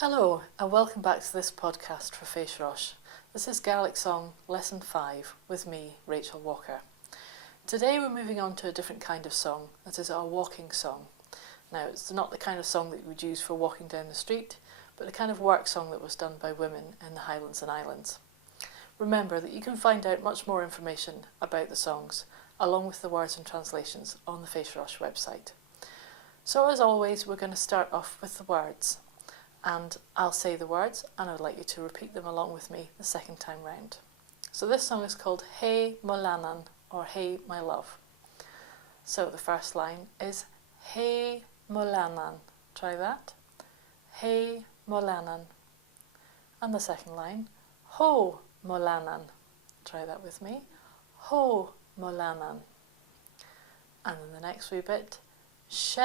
Hello and welcome back to this podcast for Fèis. This is Gaelic Song Lesson 5 with me, Rachel Walker. Today we're moving on to a different kind of song, that is our walking song. Now it's not the kind of song that you would use for walking down the street, but the kind of work song that was done by women in the Highlands and Islands. Remember that you can find out much more information about the songs, along with the words and translations, on the Fèis website. So as always, we're going to start off with the words. And I'll say the words and I'd like you to repeat them along with me the second time round. So this song is called Hey Molanan, or Hey My Love. So the first line is Hey Molanan. Try that. Hey Molanan. And the second line, Ho Molanan. Try that with me. Ho Molanan. And then the next wee bit, She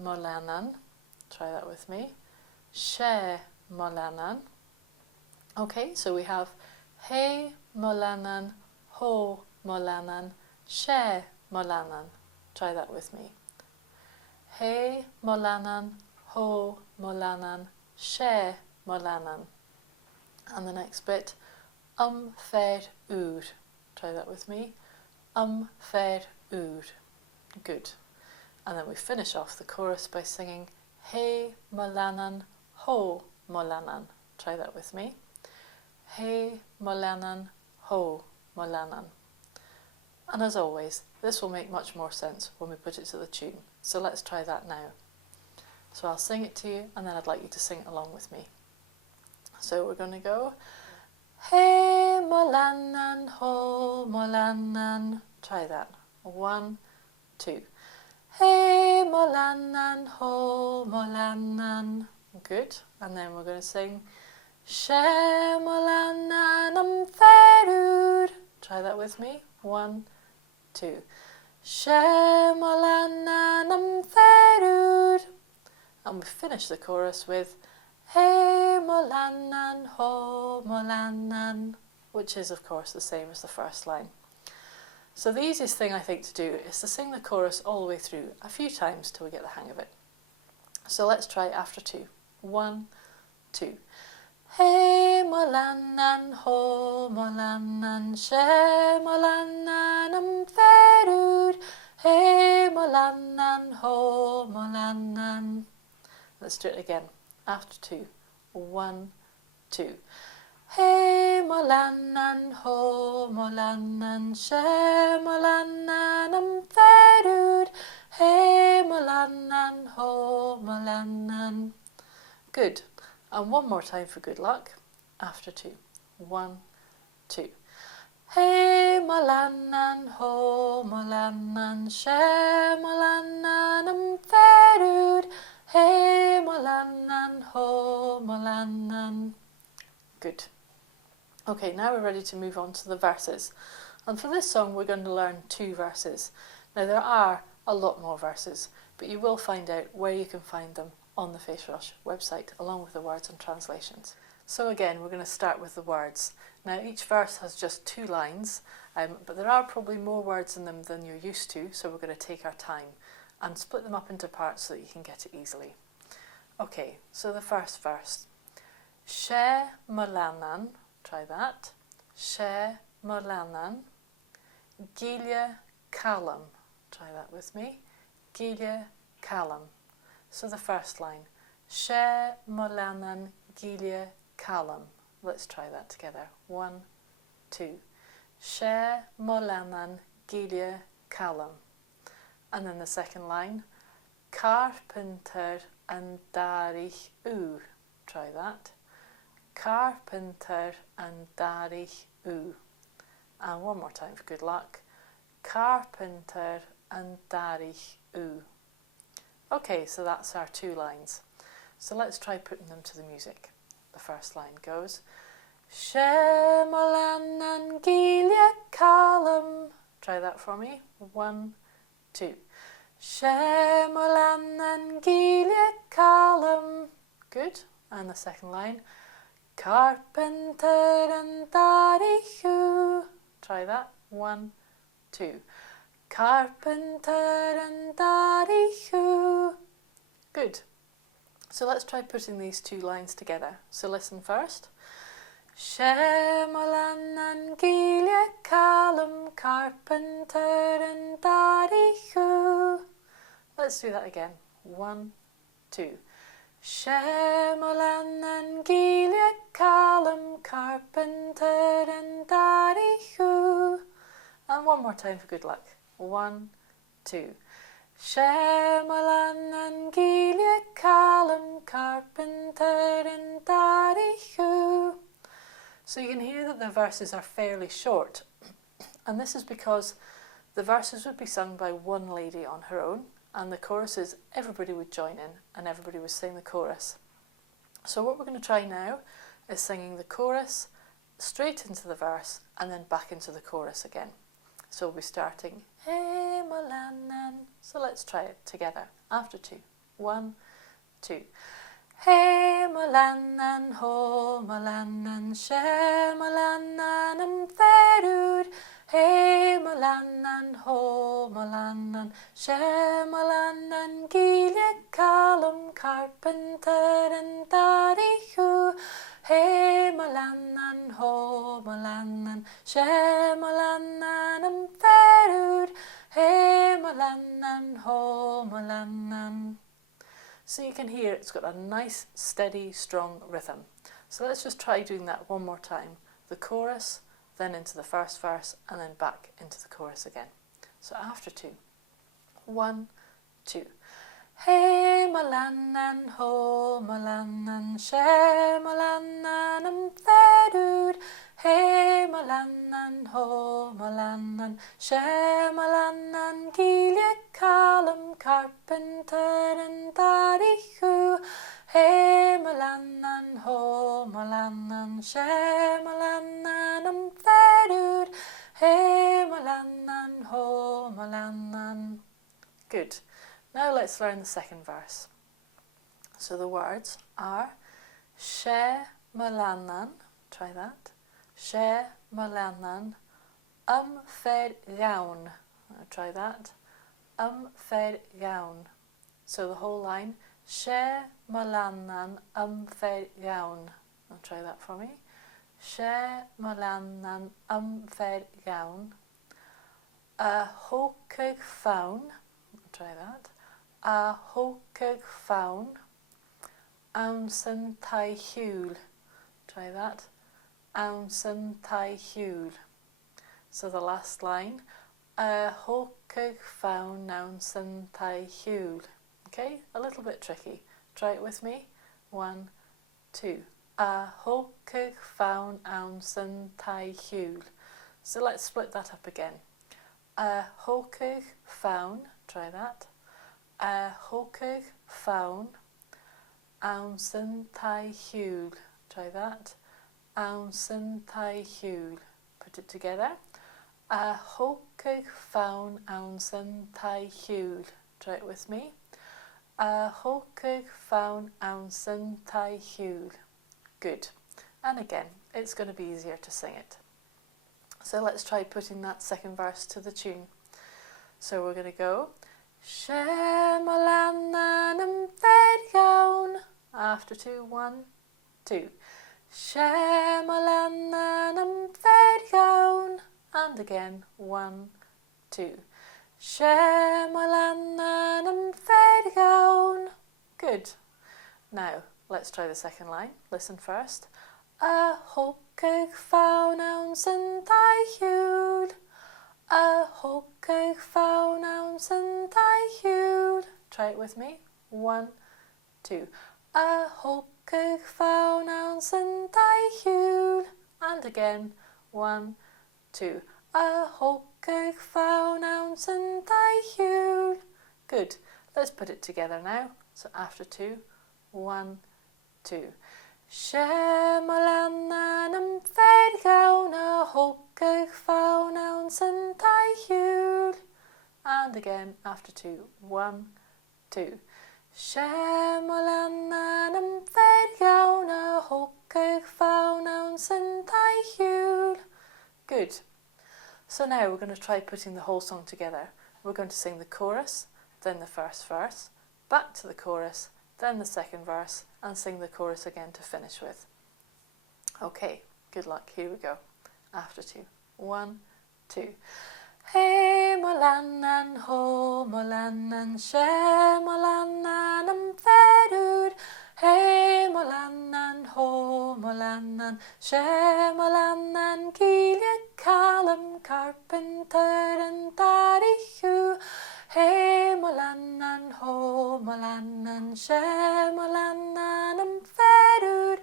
Molanan. Try that with me. She Molanan. Okay, so we have Hey Molanan, Ho Molanan, She Molanan. Try that with me. Hey Molanan, Ho Molanan, She Molanan. And the next bit, Fèis. Try that with me. Fèis. Good. And then we finish off the chorus by singing Hey Molanan, Ho Molanan. Try that with me. Hey Molanan, Ho Molanan. And as always, this will make much more sense when we put it to the tune. So let's try that now. So I'll sing it to you and then I'd like you to sing it along with me. So we're going to go Hey Molanan, Ho Molanan. Try that. 1, 2. Hey Molanan, Ho Molanan. Good. And then we're going to sing She Molanan Fèis. Try that with me. 1, 2. She Molanan Fèis. And we finish the chorus with Hey Molanan, Ho Molanan, which is of course the same as the first line. So the easiest thing I think to do is to sing the chorus all the way through a few times till we get the hang of it. So let's try it after 2. 1, 2. Hey Molanan, Ho Molanan, She Molanan Fèis. Hey Molanan, Ho Molanan. Let's do it again. After 2. 1, 2. Hey Molanan, Ho Molanan, She Molanan Fèis. Hey Molanan, Ho Molanan. Good. And one more time for good luck. After 2. 1, 2. Hey Molanan, Ho Molanan, She Molanan Fèis. Hey Molanan, Ho Molanan. Good. Okay, now we're ready to move on to the verses. And for this song we're going to learn 2 verses. Now there are a lot more verses, but you will find out where you can find them on the Fèis website, along with the words and translations. So again, we're going to start with the words. Now each verse has just 2 lines, but there are probably more words in them than you're used to, so we're going to take our time and split them up into parts so that you can get it easily. Okay, so the first verse. She Molanan, try that. She Molanan. Gaelic Calam, try that with me. Gaelic Calam. So the first line. She Molanan Gaelic Calam. Let's try that together. 1, 2. She Molanan Gaelic Calam. And then the second line. Carpenter and Darich U. Try that. Carpenter and Darich U. And one more time for good luck. Carpenter and Darich U. Okay, so that's our 2 lines. So let's try putting them to the music. The first line goes She Molanan Gaelic Calam. Try that for me. 1, 2. She Molanan Gaelic Calam. Good. And the second line. Carpenter and Darich U. Try that. 1, 2. Carpenter and Darich U. Good. So let's try putting these two lines together. So listen first. Shemolan and Gaelic Callum carpenter and daddy who. Let's do that again. 1, 2. Shemolan and Gaelic Callum carpenter and daddy who. And one more time for good luck. 1, 2. Shemolan and Gaelic Callum carpenter and daddy who. So you can hear that the verses are fairly short, and this is because the verses would be sung by one lady on her own, and the choruses everybody would join in and everybody would sing the chorus. So what we're going to try now is singing the chorus straight into the verse and then back into the chorus again. So we'll be starting Hey Molanan. So let's try it together after 2. 1, 2. Hey Molanan, ho Molanan, she Molanan, ferud. Hey Molanan, ho Molanan, she Molanan, Gaelic Callum carpenter and daddy who. Hey Molanan, ho Molanan, she Molanan, ferud. Hey Molanan, ho Molanan. So you can hear it's got a nice, steady, strong rhythm. So let's just try doing that one more time. The chorus, then into the first verse, and then back into the chorus again. So after 2. 1, 2. Hey Molanan, ho Molanan, she Molanan, ferud. Hey Molanan, ho Molanan, she Molanan, Gaelic Callum carpenter and daddy who. Hey Molanan, ho Molanan, she Molanan, ferud. Hey Molanan, ho Molanan. Good. Now let's learn the second verse. So the words are she Molanan, try that, she Molanan, fed gaun, try that, fed gaun. So the whole line, she Molanan, fed gaun. I'll try that for me. She Molanan, fed gaun. A hokeg faun, try that. A hokeg faun, aunsen tai hul. Try that. Aunsen tai hul. So the last line, a hokeg faun, aunsen tai hul. Okay, a little bit tricky. Try it with me. 1, 2. A hokeg faun, aunsen tai hul. So let's split that up again. A hokeg faun, try that. A hokeg faun, aunsen tai hul. Try that. Aunsen tai hul. Put it together. A hokeg faun, aunsen tai hul. Try it with me. A hokeg faun, aunsen tai hul. Good. And again, it's going to be easier to sing it. So let's try putting that second verse to the tune. So we're going to go she Molanan, fed gaun. After 2, 1, 2. She Molanan, fed gaun. And again, 1, 2. She Molanan, fed gaun. Good. Now, let's try the second line. Listen first. A hokeg faun, aunsen tai hul. A hokeg faun, aunsen tai hul. Try it with me. 1, 2. A hokeg faun, aunsen tai hul. And again. 1, 2. A hokeg faun, aunsen tai hul. Good. Let's put it together now. So after 2, 1, 2. She Molanan, fed gaun, a hokeg faun, aunsen tai hul. And again after 2, 1, 2. She Molanan, fed gaun, a hokeg faun, aunsen tai hul. Good. So now we're going to try putting the whole song together. We're going to sing the chorus, then the first verse, back to the chorus, then the second verse, and sing the chorus again to finish with. Okay, good luck. Here we go. After 2. 1, 2. Hey molanan ho molanan she molanan fedud. Hey molanan ho molanan she molanan Gaelic callum carpenter and tarihu. Hey molanan ho molanan she molanan fedud.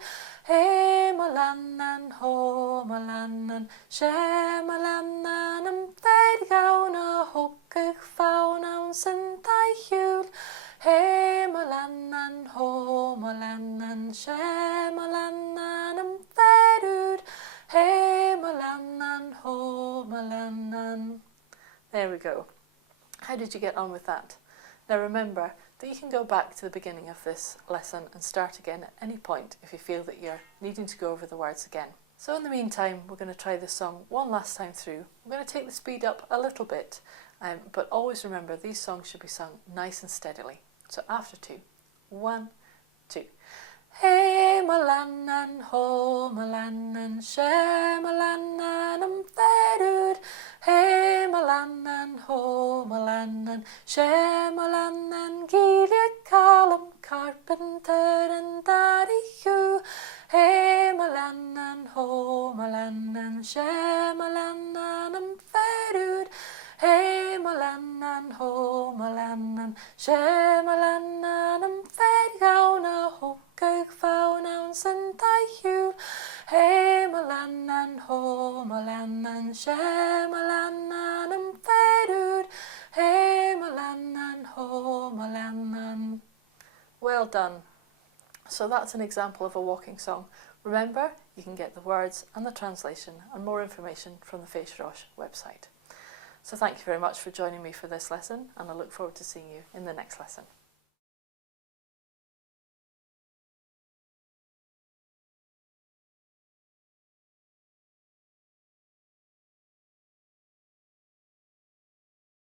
Hey molanan ho molanan she molanan fed gauna hokkig fauna sin taihul. Hey molanan ho molanan she molanan fedud. Hey molanan ho molanan. There we go. How did you get on with that? Now remember that you can go back to the beginning of this lesson and start again at any point if you feel that you're needing to go over the words again. So in the meantime, we're going to try this song one last time through. We're going to take the speed up a little bit, but always remember these songs should be sung nice and steadily. So after 2, 1, 2. Hey molanan ho molanan she molanan fedud. Hey molanan ho molanan she molanan Gaelic callum carpenter and tarihu. Hey molanan ho molanan she molanan fedud. Hey molanan ho molanan she molanan fed gauna hokkig fauna sin taihul. Hey molanan ho molanan she molanan fedud. Hey molanan ho molanan. Well done. So that's an example of a walking song. Remember, you can get the words and the translation and more information from the Fèis website. So thank you very much for joining me for this lesson, and I look forward to seeing you in the next lesson.